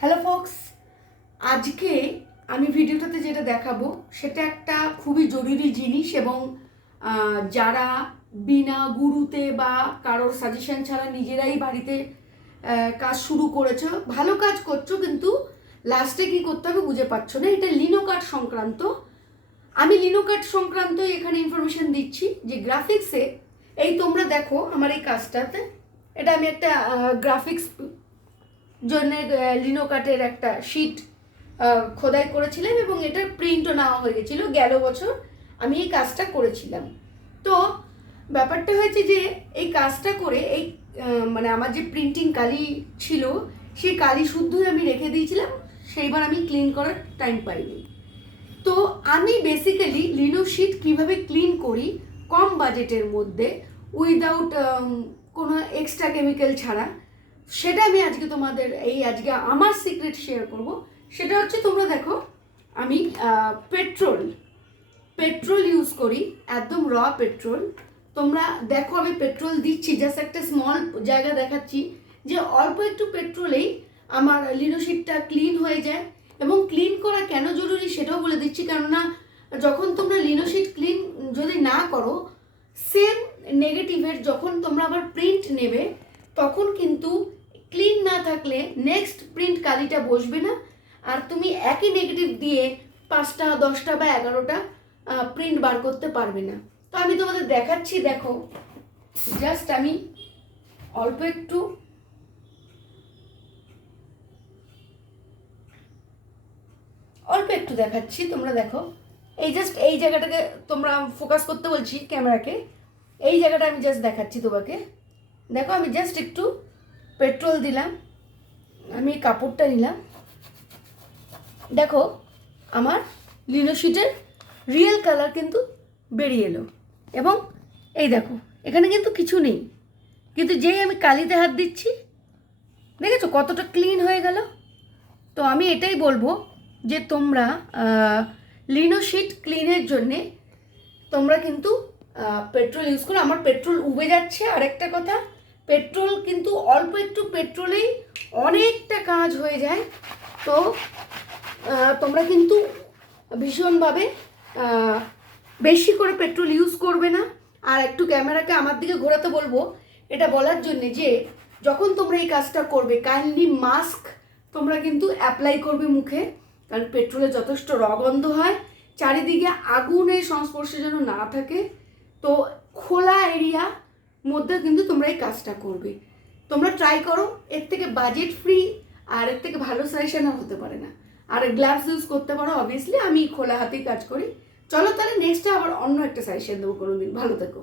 Hello Fox আজকে আমি ভিডিওটাতে যেটা দেখাবো, সেটা একটা খুবই জরুরি জিনিস এবং যারা বিনা গুরুতে বা কারোর সাজেশন ছাড়া নিজেরাই বাড়িতে কাজ শুরু করেছ, ভালো কাজ করছ, কিন্তু লাস্টে কি করতে হবে বুঝে পাচ্ছ না। এটা লিনো কার্ড সংক্রান্ত। আমি লিনো কার্ড সংক্রান্ত এখানে ইনফরমেশন দিচ্ছি যে গ্রাফিক্সে এই তোমরা দেখো আমার এই কাজটাতে। এটা আমি একটা গ্রাফিক্স জন্য লিনো কাটের একটা শিট খোদাই করেছিলাম এবং এটার প্রিন্টও নেওয়া হয়ে গেছিল। গেল বছর আমি এই কাজটা করেছিলাম। তো ব্যাপারটা হয়েছে যে, এই কাজটা করে এই মানে আমার যে প্রিন্টিং কালি ছিল, সেই কালি শুদ্ধই আমি রেখে দিয়েছিলাম। সেইবার আমি ক্লিন করার টাইম পাইনি। তো আমি বেসিক্যালি লিনো শিট কীভাবে ক্লিন করি কম বাজেটের মধ্যে উইদাউট কোনো এক্সট্রা কেমিক্যাল ছাড়া সেটা আমি আজকে তোমাদের এই আজকে আমার সিক্রেট শেয়ার করব। সেটা হচ্ছে তোমরা দেখো, আমি পেট্রোল পেট্রোল ইউজ করি, একদম র পেট্রোল তোমরা দেখো, আমি পেট্রোল দিচ্ছি জাস্ট একটা স্মল জায়গা দেখাচ্ছি, যে অল্প একটু পেট্রোলেই আমার লিনোশিটটা ক্লিন হয়ে যায়। এবং ক্লিন করা কেন জরুরি সেটাও বলে দিচ্ছি, কেননা যখন তোমরা লিনোশিট ক্লিন যদি না করো সেম নেগেটিভের যখন তোমরা আবার প্রিন্ট নেবে, তখন কিন্তু থাকলে নেক্সট প্রিন্ট কালিটা বসবে না। আর তুমি একই নেগেটিভ দিয়ে পাঁচটা, দশটা বা এগারোটা প্রিন্ট বার করতে পারবে না। তো আমি তোমাদের দেখাচ্ছি, দেখো। জাস্ট আমি অল্প একটু অল্প একটু দেখাচ্ছি, তোমরা দেখো। এই জাস্ট এই জায়গাটাকে তোমরা ফোকাস করতে বলছি ক্যামেরাকে এই জায়গাটা আমি জাস্ট দেখাচ্ছি তোমাকে। দেখো আমি জাস্ট একটু পেট্রোল দিলাম। আমি এই কাপড়টা নিলাম। দেখো, আমার লিনোশিটের রিয়েল কালার কিন্তু বেরিয়ে এলো। এবং এই দেখো, এখানে কিন্তু কিছু নেই। কিন্তু যেই আমি কালিতে হাত দিচ্ছি, দেখেছ কতটা ক্লিন হয়ে গেল? তো আমি এটাই বলব যে তোমরা লিনোশিট ক্লিনের জন্যে তোমরা কিন্তু পেট্রোল ইউজ করো। আমার পেট্রোল উবে যাচ্ছে। আরেকটা কথা পেট্রোল কিন্তু অল্প একটু পেট্রোলেই কাজ হয়ে যায়, তো তোমরা কিন্তু ভীষণভাবে বেশি করে পেট্রোল ইউজ করবে না। আর একটু ক্যামেরাকে আমার দিকে ঘোরাতে বলব, এটা বলার জন্যে যে, যখন তোমরা এই কাজটা করবে কাইন্ডলি মাস্ক তোমরা কিন্তু অ্যাপ্লাই করবে মুখে, কারণ পেট্রোলে যথেষ্ট রগন্ধ হয়। চারিদিকে আগুনের সংস্পর্শে যেন না থাকে, তো খোলা এরিয়া মধ্যে কিন্তু তোমরা এই কাজটা করবে। তোমরা ট্রাই করো, এর থেকে বাজেট ফ্রি আর এর থেকে ভালো সাজেশনও হতে পারে না। আর গ্লাভস ইউজ করতে পারো অবভিয়াসলি আমি খোলা হাতেই কাজ করি। চলো তাহলে নেক্সটে আবার অন্য একটা সাজেশন দেবো কোনো দিন ভালো থেকো।